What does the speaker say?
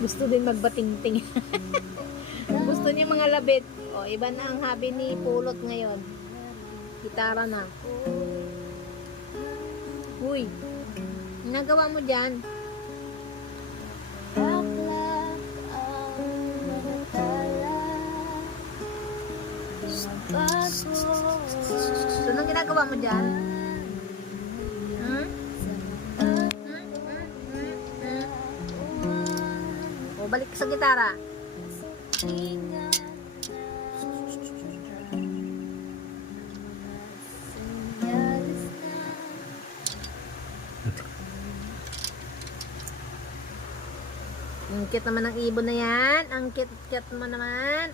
Gusto din magbatingting. Gusto niya mga labit. O, iba na ang hobby ni Pulot ngayon. Gitara na. Uy, nagawa mo dyan? So, anong ginagawa mo dyan? O, balik sa gitara. Ang cute naman ng ibon na yan. Ang cute mo naman.